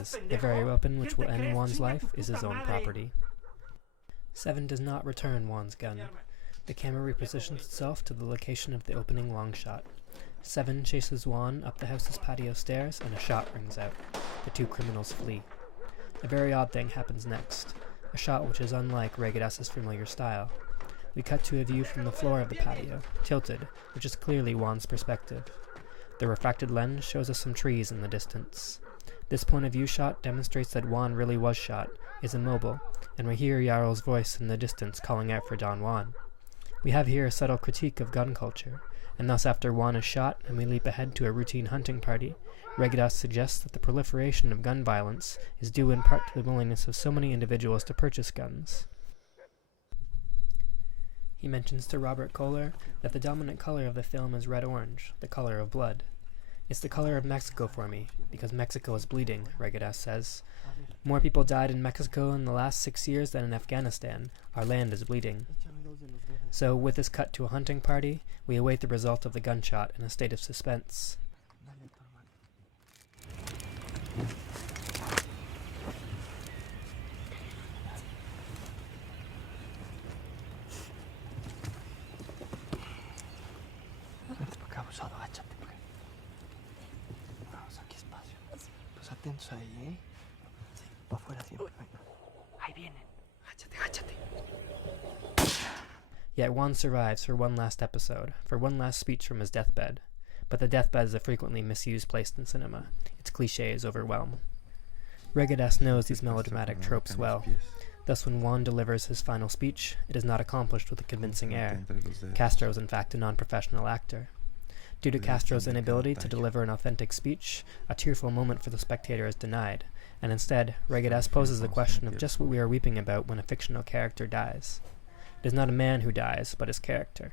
is, the very weapon which will end Juan's life is his own property. 7 does not return Juan's gun. The camera repositions itself to the location of the opening long shot. 7 chases Juan up the house's patio stairs, and a shot rings out. The 2 criminals flee. A very odd thing happens next, a shot which is unlike Regadas's familiar style. We cut to a view from the floor of the patio, tilted, which is clearly Juan's perspective. The refracted lens shows us some trees in the distance. This point of view shot demonstrates that Juan really was shot, is immobile, and we hear Yarrow's voice in the distance calling out for Don Juan. We have here a subtle critique of gun culture, and thus after Juan is shot and we leap ahead to a routine hunting party, Regadas suggests that the proliferation of gun violence is due in part to the willingness of so many individuals to purchase guns. He mentions to Robert Kohler that the dominant color of the film is red-orange, the color of blood. It's the color of Mexico for me, because Mexico is bleeding, Regadas says. More people died in Mexico in the last 6 years than in Afghanistan. Our land is bleeding. So, with this cut to a hunting party, we await the result of the gunshot in a state of suspense. Yet Juan survives for one last episode, for one last speech from his deathbed. But the deathbed is a frequently misused place in cinema. Its cliches overwhelm. Regadas knows these melodramatic tropes well. Thus when Juan delivers his final speech, it is not accomplished with a convincing air. Castro is in fact a non-professional actor. Due to Castro's inability to deliver an authentic speech, a tearful moment for the spectator is denied, and instead, Regadas poses the question of just what we are weeping about when a fictional character dies. It is not a man who dies, but his character.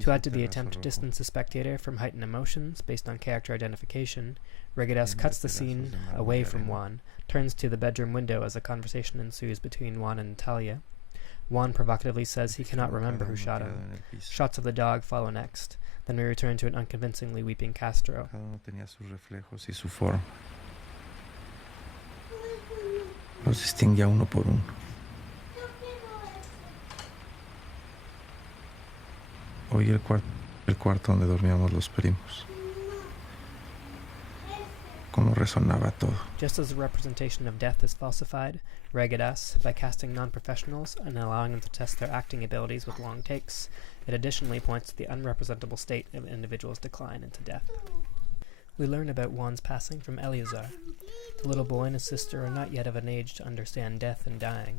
To add to the attempt to distance the spectator from heightened emotions based on character identification, Regadas cuts the scene away from Juan, turns to the bedroom window as a conversation ensues between Juan and Natalia. Juan provocatively says he cannot remember who shot him. Shots of the dog follow next. Then we return to an unconvincingly weeping Castro. Los distingue uno por uno. Hoy el cuarto donde dormíamos los primos. Cómo resonaba todo. Just as the representation of death is falsified, Regadas, by casting non-professionals and allowing them to test their acting abilities with long takes, it additionally points to the unrepresentable state of an individual's decline into death. We learn about Juan's passing from Eleazar. The little boy and his sister are not yet of an age to understand death and dying.